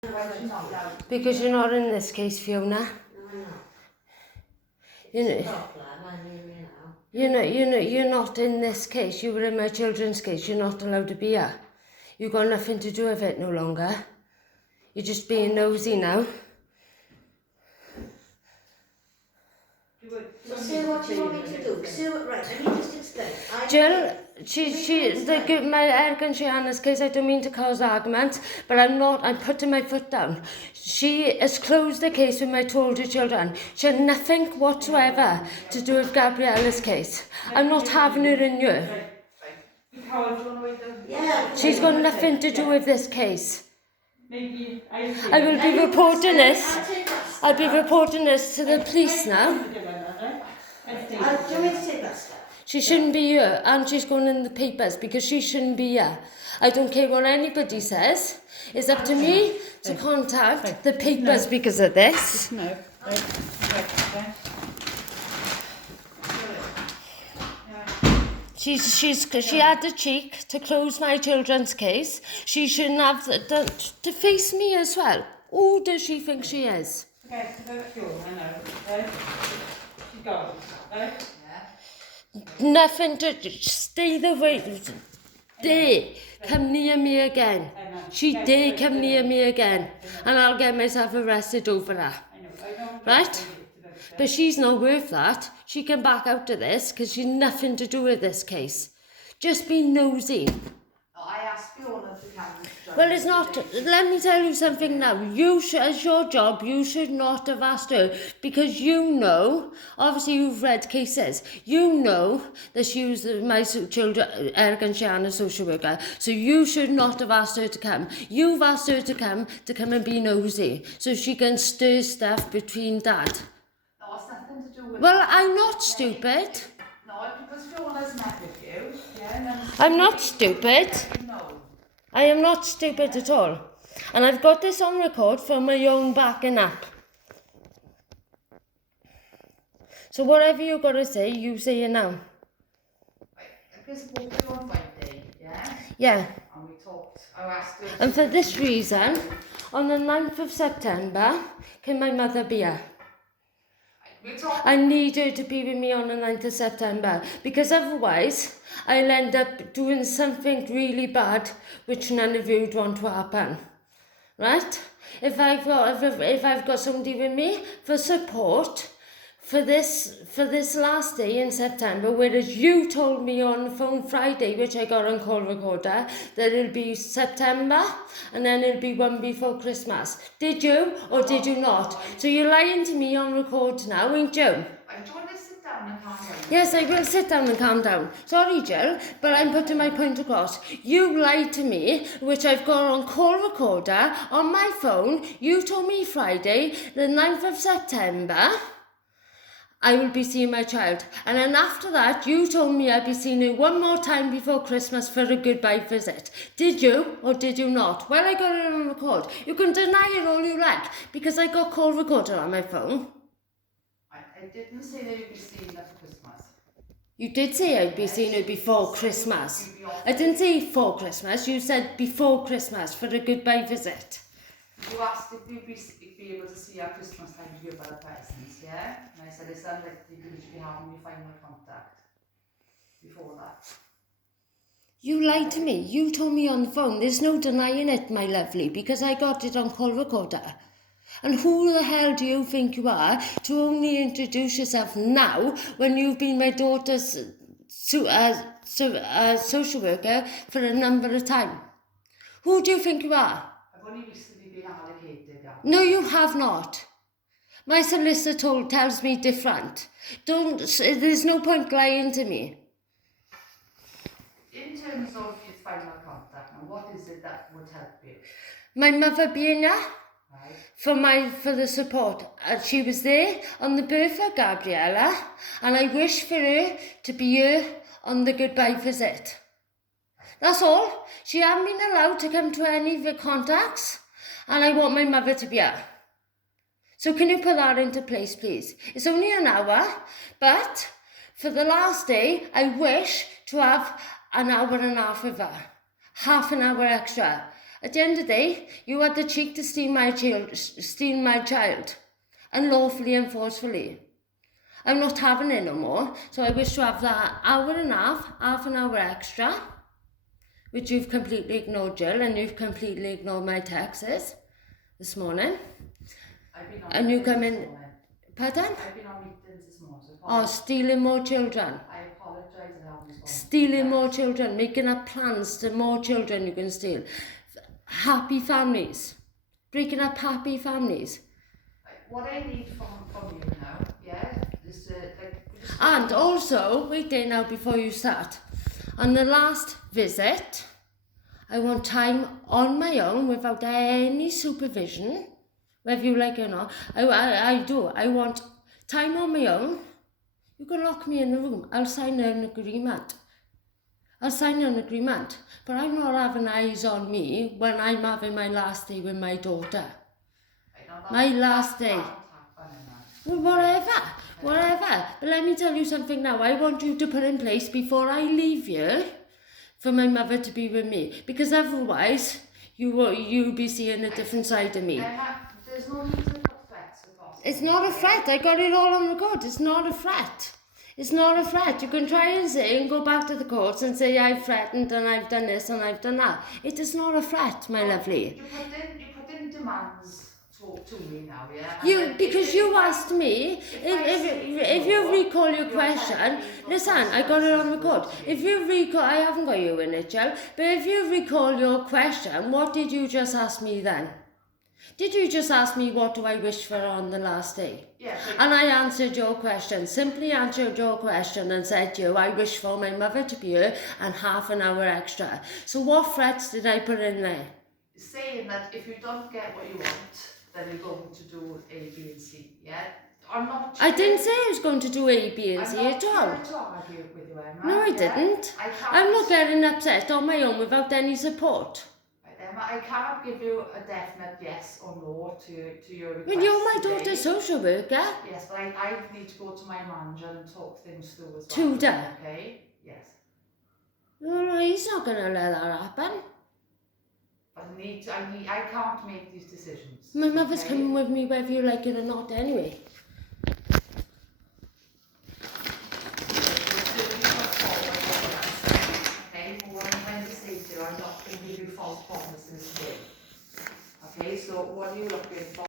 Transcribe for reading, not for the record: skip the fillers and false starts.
Because you're not in this case, Fiona. No, I'm not. You're not in this case. You were in my children's case. You're not allowed to be here. You've got nothing to do with it no longer. You're just being nosy now. So say what you want me to do. Say what, right, let me just explain. Jill, my Eric and Shiana's case, I don't mean to cause arguments, but I'm putting my foot down. She has closed the case with my older children. She had nothing whatsoever to do with Gabriella's case. I'm not having her in here. Yeah. She's got nothing to do with this case. I will be reporting this. I'll be reporting this to the police now. Do you want me to take that step? She shouldn't be here, and she's going in the papers because she shouldn't be here. I don't care what anybody says. It's up to me to contact the papers because of this. No. She had the cheek to close my children's case. She shouldn't have to face me as well. Who does she think she is? Okay, so that's yours, I know. She's gone, right? Nothing to stay the way. Dare come near me again. She dare come near me again, and I'll get myself arrested over that. Right? But she's not worth that. She can back out of this because she's nothing to do with this case. Just be nosy. I asked Fiona to come. Well, it's not. Let me tell you something now. As your job, you should not have asked her because you know, obviously you've read cases, you know that she was my children, Eric and Shiana's social worker, so you should not have asked her to come. You've asked her to come and be nosy so she can stir stuff between Dad. No, it's nothing to do with... Well, I'm not stupid. No, because Fiona's met with you. Yeah, I'm not stupid. No. I am not stupid at all. And I've got this on record for my own backing up. So whatever you've got to say, you say it now. Because we spoke to you on Friday, yeah? Yeah. And we talked. I asked her... And for this reason, on the 9th of September, can my mother be here? I need her to be with me on the 9th of September because otherwise I'll end up doing something really bad which none of you would want to happen. Right? If I've got somebody with me for support for this last day in September, whereas you told me on the phone Friday, which I got on call recorder, that it'll be September and then it'll be one before Christmas. Did you or did you not? So you're lying to me on record now, ain't you? Do you want to sit down and calm down? Yes, I will sit down and calm down. Sorry, Jill, but I'm putting my point across. You lied to me, which I've got on call recorder on my phone. You told me Friday, the 9th of September, I will be seeing my child. And then after that, you told me I'd be seeing her one more time before Christmas for a goodbye visit. Did you or did you not? Well, I got it on record. You can deny it all you like because I got call recorder on my phone. I didn't say that you'd be seeing her for Christmas. You did say I'd be seeing her before Christmas. I didn't say for Christmas. You said before Christmas for a goodbye visit. You asked if you'd be able to see her Christmas time to give her presents, yeah? And I said it's unlikely because you'd be having your final contact before that. You lied to me. You told me on the phone. There's no denying it, my lovely, because I got it on call recorder. And who the hell do you think you are to only introduce yourself now when you've been my daughter's social worker for a number of time? Who do you think you are? I've only recently been allocated, yeah. No, you have not. My solicitor tells me different. There's no point lying to me. In terms of your final contact, now what is it that would help you? My mother being here. Right. For the support. She was there on the birth of Gabriella, and I wish for her to be here on the goodbye visit. That's all. She hasn't been allowed to come to any of the contacts, and I want my mother to be here. So can you put that into place, please? It's only an hour, but for the last day, I wish to have an hour and a half with her. Half an hour extra. At the end of the day, you had the cheek to steal my child, unlawfully and forcefully. I'm not having it no more, so I wish to have that hour and a half an hour extra, which you've completely ignored, Jill, and you've completely ignored my texts this morning. I've been on And you meetings come this in, morning. pardon? I've been on meetings this morning. So Oh, stealing more children. I apologise and haven't responded. Stealing more children, making up plans to more children you can steal. Happy families. Breaking up happy families. What I need from you now, yeah, is And also, wait there now before you start. On the last visit, I want time on my own without any supervision, whether you like it or not. I do. I want time on my own. You can lock me in the room. I'll sign an agreement. But I'm not having eyes on me when I'm having my last day with my daughter. My last day. Well, whatever. But let me tell you something now. I want you to put in place before I leave you for my mother to be with me. Because otherwise, you'll be seeing a different side of me. Emma, there's no need to put threats across. It's not a threat. I got it all on record. It's not a threat. It's not a threat. You can try and say and go back to the courts and say I've threatened and I've done this and I've done that. It is not a threat, my lovely. You put in demands to me now, yeah? Because you asked me, if you recall your question, listen, I got it on record. If you recall, I haven't got you in it, Jill, but if you recall your question, what did you just ask me then? Did you just ask me what do I wish for on the last day? Yeah. And I answered your question, simply answered your question and said to you, I wish for my mother to be here and half an hour extra. So what threats did I put in there? Saying that if you don't get what you want, then you're going to do A, B and C, yeah? I'm not... I didn't say I was going to do A, B and C at all. I'm not trying to argue with you, Emma. No, I didn't. I'm not getting upset on my own without any support. Emma, I cannot give you a definite yes or no to your request. Well, you're my today. daughter's social worker. Yes, but I need to go to my manager and talk things through as well. Tudor. Okay? Yes. No, he's not going to let that happen. But I can't make these decisions. My mother's coming with me whether you like it or not anyway. Okay, when you say to you, I'm not going to give you false promises today. Okay, so what are you looking for?